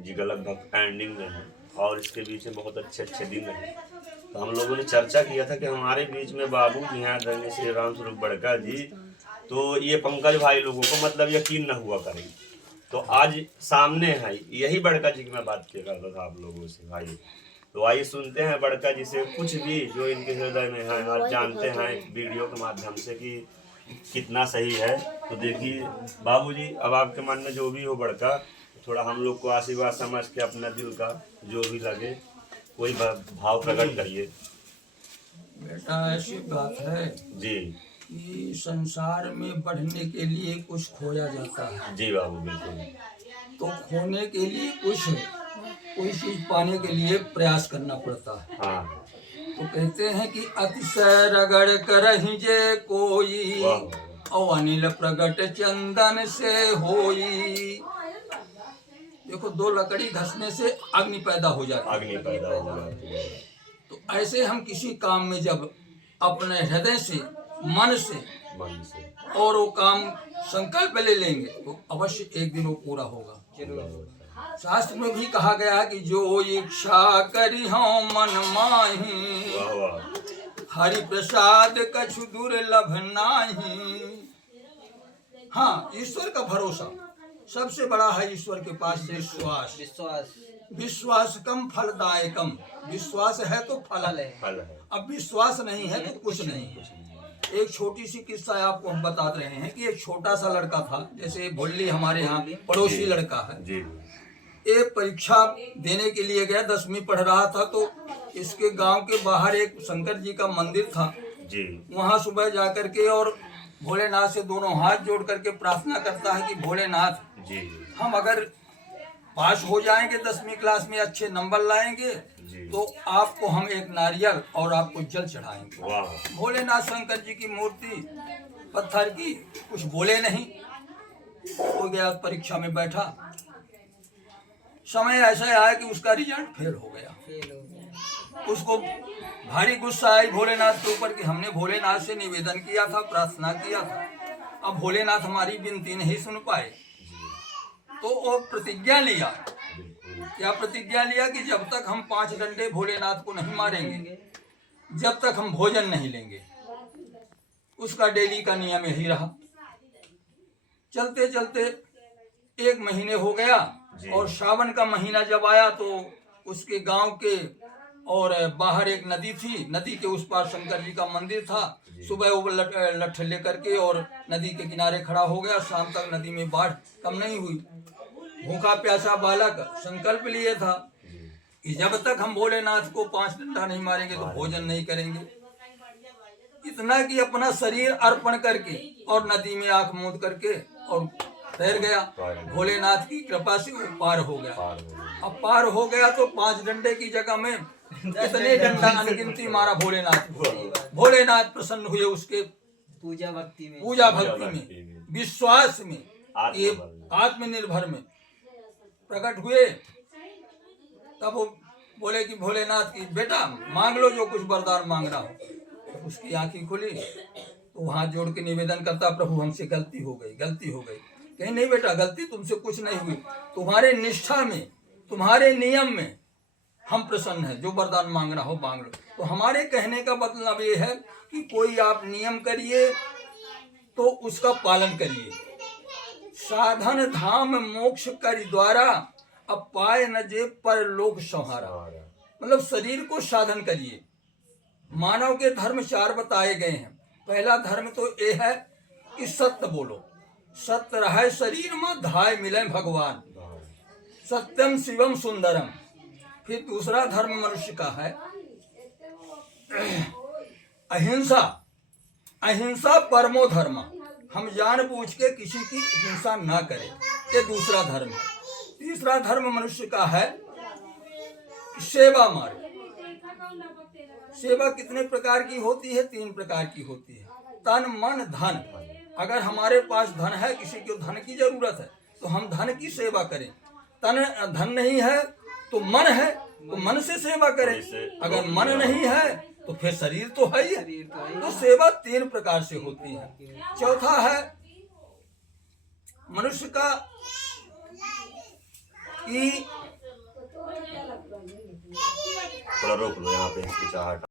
जी का लगभग एंडिंग में है और इसके बीच में बहुत अच्छे अच्छे दिन रहे। तो हम लोगों ने चर्चा किया था कि हमारे बीच में बाबू जी हैं आदरणीय श्री राम स्वरूप बड़का जी, तो ये पंकज भाई लोगों को मतलब यकीन न हुआ करें। तो आज सामने है, यही बड़का जी की मैं बात किया करता था आप लोगों से भाई। तो आइए सुनते हैं बड़का जी से कुछ भी जो इनके हृदय में है, और जानते हैं वीडियो के माध्यम से कि कितना सही है। तो देखिए बाबूजी, अब आपके मन में जो भी हो बड़का, थोड़ा हम लोग को आशीर्वाद समझ के अपना दिल का जो भी लगे कोई भाव प्रकट करिए। बेटा ऐसी बात है जी कि संसार में बढ़ने के लिए कुछ खोया जाता है, जी बाबू बिल्कुल। तो खोने के लिए कोई चीज पाने के लिए प्रयास करना पड़ता है। हाँ तो कहते हैं कि अतिशय रगड़ करहि जे कोई, वाह और अनिल प्रगट चंदन से होई। देखो, दो लकड़ी घसने से अग्नि पैदा हो जाती है। अग्नि पैदा हो जाती है। तो ऐसे हम किसी काम में जब अपने हृदय से, मन से मन से और वो काम संकल्प ले लेंगे तो अवश्य एक दिन वो पूरा होगा। शास्त्र में भी कहा गया है कि जो इच्छा करी हो मन माही, वाह वाह। हरि प्रसाद कछु दुर्लभ नाही। हाँ, ईश्वर का भरोसा सबसे बड़ा है। ईश्वर के पास से विश्वास कम फलदायकम। विश्वास है तो फल है, अब विश्वास नहीं है तो कुछ नहीं है। एक छोटी सी किस्सा आपको हम बता रहे हैं कि एक छोटा सा लड़का था, जैसे भोली हमारे यहाँ पड़ोसी लड़का है। एक परीक्षा देने के लिए गया, 10वीं पढ़ रहा था। तो इसके गांव के बाहर एक शंकर जी का मंदिर था जी। वहाँ सुबह जाकर के और भोलेनाथ से दोनों हाथ जोड़ करके प्रार्थना करता है कि भोलेनाथ जी, हम अगर पास हो जाएंगे 10वीं क्लास में, अच्छे नंबर लाएंगे, तो आपको हम एक नारियल और आपको जल चढ़ाएंगे। भोलेनाथ शंकर जी की मूर्ति पत्थर की, कुछ बोले नहीं। हो गया, परीक्षा में बैठा। समय ऐसा आया कि उसका रिजल्ट फेल हो गया। उसको भारी गुस्सा आई भोलेनाथ के ऊपर कि हमने भोलेनाथ से निवेदन किया था, प्रार्थना किया था, अब भोलेनाथ हमारी विनती नहीं सुन पाए। तो वो प्रतिज्ञा लिया। क्या प्रतिज्ञा लिया? कि जब तक हम 5 डंडे भोलेनाथ को नहीं मारेंगे, जब तक हम भोजन नहीं लेंगे। उसका डेली का नियम यही रहा। चलते चलते 1 महीने हो गया और सावन का महीना जब आया तो उसके गांव के और बाहर एक नदी थी, नदी के उस पार शंकर जी का मंदिर था। सुबह वो लठ लेकर के और नदी के किनारे खड़ा हो गया। शाम तक नदी में बाढ़ कम नहीं हुई। भूखा प्यासा बालक संकल्प लिए था कि जब तक हम भोलेनाथ को 5 डंडा नहीं मारेंगे तो भोजन नहीं करेंगे। इतना कि अपना शरीर अर्पण करके और नदी में आंख मूंद करके और तैर गया। भोलेनाथ की कृपा से वो पार हो गया। अब पार हो गया तो 5 डंडे की जगह में इतने डंडा अनगिनती मारा भोलेनाथ। भोलेनाथ प्रसन्न हुए उसके पूजा भक्ति में, विश्वास में, आत्मनिर्भर में प्रकट हुए। तब वो बोले कि भोलेनाथ की बेटा मांग लो जो कुछ वरदान मांगना हो। तो उसकी आंखें खुली तो हाथ जोड़ के निवेदन करता, प्रभु हमसे गलती हो गई। कहीं नहीं बेटा, गलती तुमसे कुछ नहीं हुई। तुम्हारे निष्ठा में, तुम्हारे नियम में हम प्रसन्न हैं। जो वरदान मांगना हो मांग लो। तो हमारे कहने का मतलब ये है कि कोई आप नियम करिए तो उसका पालन करिए। साधन धाम मोक्ष करि द्वारा, अब पाए न जे पर लोक संहारा। मतलब शरीर को साधन करिए। मानव के धर्म 4 बताए गए हैं। पहला धर्म तो ये है कि सत्य बोलो, सत्य रहे शरीर में धाय मिले भगवान, सत्यम शिवम सुंदरम। फिर दूसरा धर्म मनुष्य का है अहिंसा। अहिंसा परमो धर्म, हम जानबूझ के किसी की हिंसा ना करें, ये दूसरा धर्म है। तीसरा धर्म मनुष्य का है सेवा मार्ग। सेवा कितने प्रकार की होती है? 3 प्रकार की होती है। तन मन धन। अगर हमारे पास धन है, किसी को धन की जरूरत है, तो हम धन की सेवा करें। धन नहीं है तो मन है, तो मन से सेवा करें। अगर मन नहीं है तो फिर शरीर तो है ही। तो सेवा 3 प्रकार से होती है। चौथा है मनुष्य का कि थोड़ा रोक लो यहाँ पे हिचकिचाहट